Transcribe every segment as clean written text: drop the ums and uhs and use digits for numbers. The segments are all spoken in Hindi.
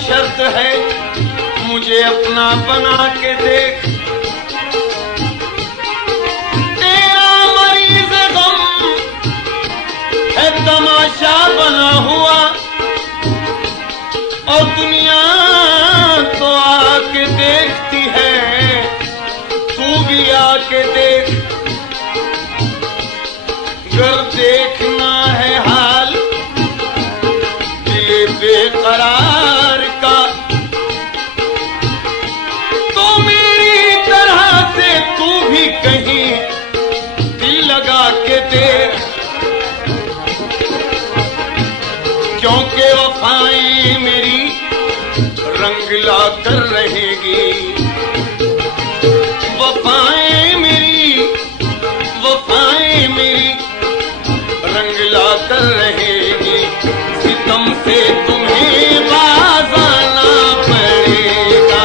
शर्त है मुझे अपना बना के देख। तेरा मरीज गम है तमाशा बना हुआ और दुनिया तो आके देखती है, तू भी आके देख। अगर देखना है हाल दिल बेकरार का तो मेरी तरह से तू भी कहीं दिल लगा के देख, क्योंकि वफाएं मेरी रंग ला कर रहेगी। वफाएं मेरी रंग ला कर रहेगी। सितम से तुम्हें बाज आना पड़ेगा।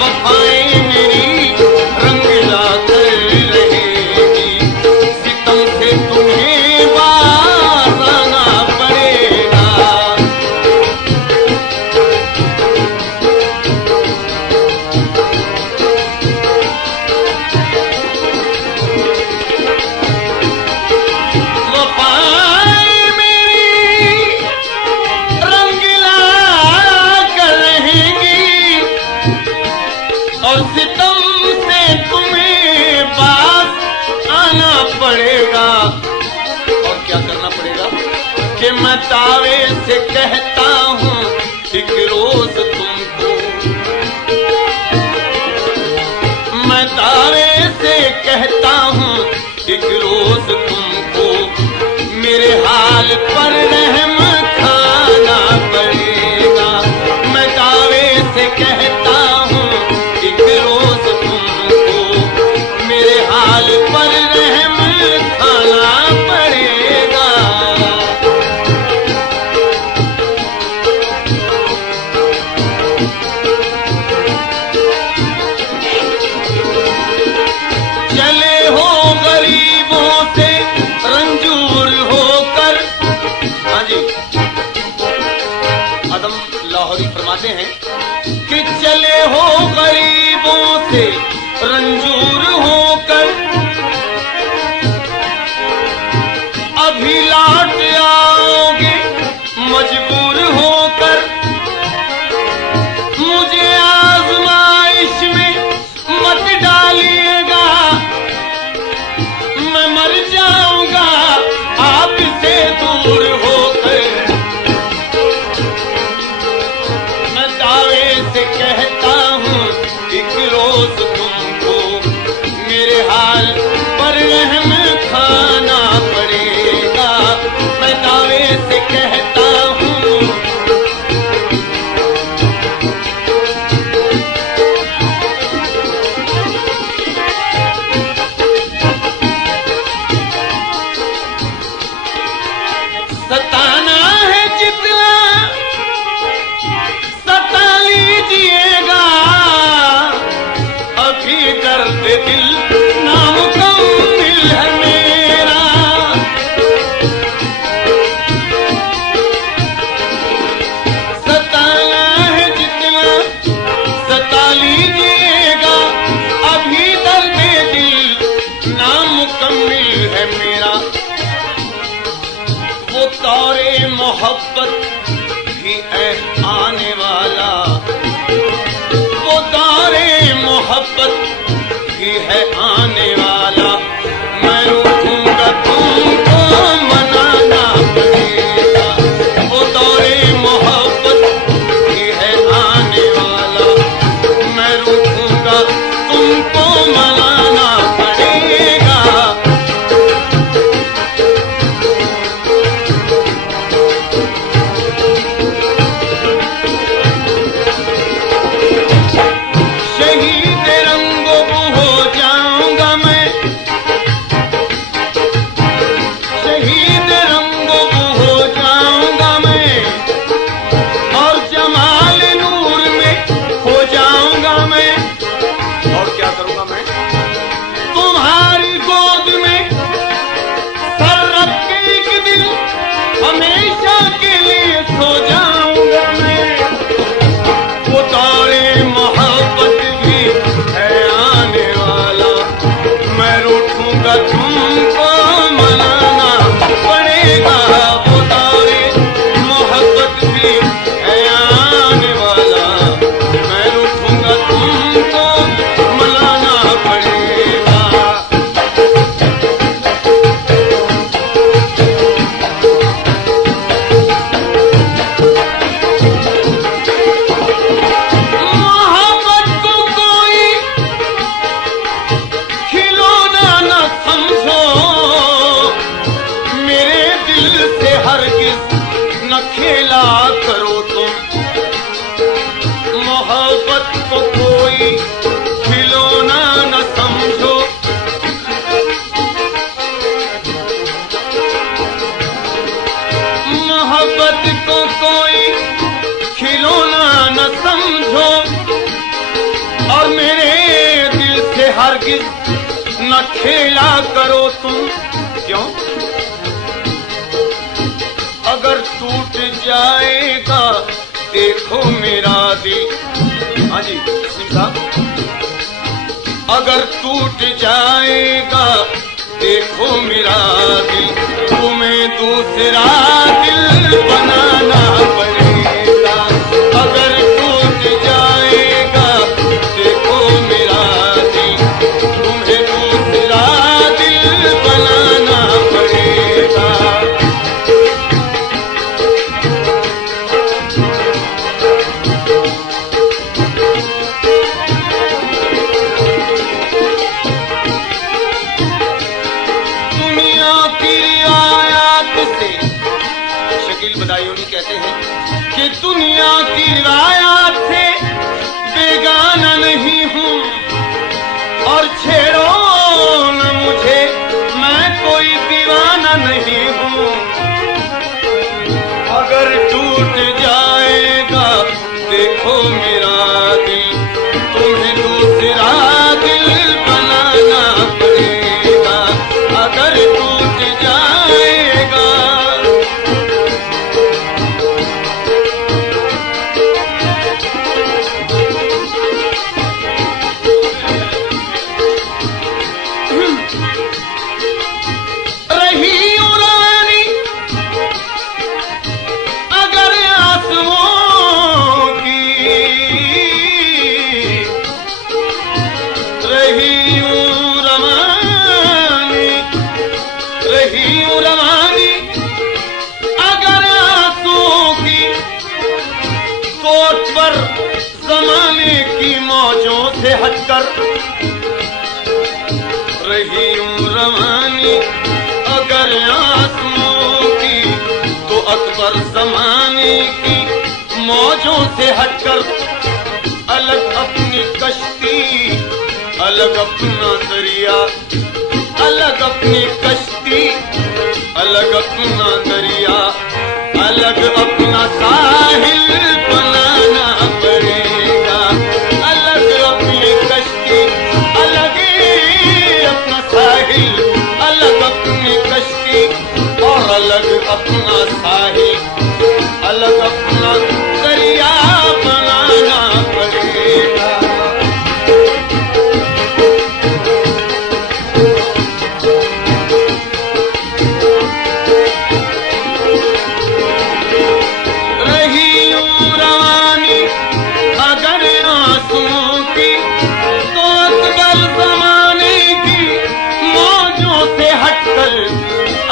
वफाएं मेरी रंग ला कर रहेगी। सितम से तुम्हें बाज आना पड़ेगा। और सितम से तुम्हें पास आना पड़ेगा। और क्या करना पड़ेगा कि मैं दावे से कहता हूँ एक रोज तुमको, मैं दावे से कहता हूँ एक रोज तुमको मेरे हाल पर रहम खाना पड़ेगा। मैं दावे से कहता हूँ एक रोज तुमको मेरे हाल पर रहम खाना पड़ेगा। चले हो गरीबों से रंजूर होकर। हाँ जी, आदम लाहौरी फरमाते हैं कि चले हो गरीबों से रंजूर होकर, अभी लौट आओगे मजबूर होकर। मुझे आजमाइश में मत डालिएगा, मैं मर जाऊंगा आपसे दूर होकर। मैं दावे से कहता हूँ एक रोज तुमको मेरे हाल पर रहम खाना पड़ेगा। मैं दावे से कहता हूँ सताना है जितना सता लीजिएगा, अभी दर्द दिल नामुकम्मिल है मेरा। सताना है जितना सता लीजिएगा, अभी दर्द दिल नामुकम्मिल है मेरा। वो तौरे मोहब्बत भी है आने वाला, वो दौरे मोहब्बत भी है आने वाला। मैं रूठूंगा तुमको मनाना पड़ेगा। वो दौरे मोहब्बत भी है आने वाला। मैं रूठूंगा तुमको मनाना पड़ेगा। शहीद रंगो हो जाऊंगा मैं, ठूंगा तुमको मनाना पड़ेगा वो दौरे मोहब्बत भी है आने वाला मैं रूठूंगा तुमको मनाना पड़ेगा मोहब्बत को कोई खिलौना न समझो मेरे दिल से हरगिज न खेला करो तुम मोहब्बत को कोई खिलौना न समझो मोहब्बत को कोई खिलौना न समझो और मेरे दिल से हरगिज न खेला करो तुम क्यों अगर टूट जाएगा देखो मेरा दिल हाँ जी सिंह साहब अगर टूट जाएगा देखो मेरा दिल तुम्हें दूसरा दिल बनाना पड़ेगा अगर टूट जाएगा देखो मेरा दिल तुम्हें दूसरा दिल बनाना पड़ेगा दुनिया की रिवायात से शकील बदायूनी कहते हैं कि दुनिया की रिवायात से बेगाना नहीं हूँ और छेड़ो न मुझे मैं कोई दीवाना नहीं हूँ अगर टूट जाएगा देखो मेरा दिल तुम्हें दूसरा दिल बनाना पड़ेगा अगर टूट जाएगा रही उड़ानी अगर आंसुओं की रही रवानी अगर आंसुओं की कोट पर जमाने की मौजों से हटकर रही रवानी अगर आंसुओं की तो अकबर जमाने की मौजों से हटकर अलग अपनी कश्ती अलग अपना दरिया अलग अपनी कश्ती अलग अपना दरिया अलग अपना साहिल बनाना पड़ेगा अलग अपनी कश्ती अलग अपना साहिल अलग अपनी कश्ती और अलग अपना साहिल अलग अपना दरिया बनाना पड़ेगा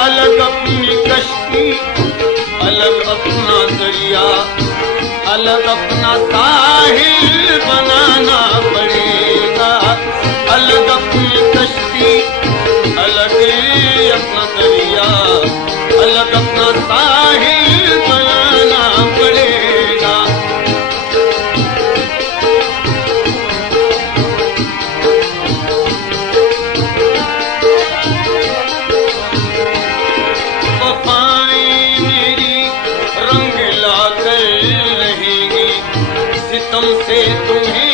अलग अपनी कश्ती अलग अपना दरिया अलग अपना साहिल बनाना पड़ेगा अलग अपनी कश्ती अलग अपना दरिया अलग अपना साहिल बनाना पड़ेगा सितम से तुम्हें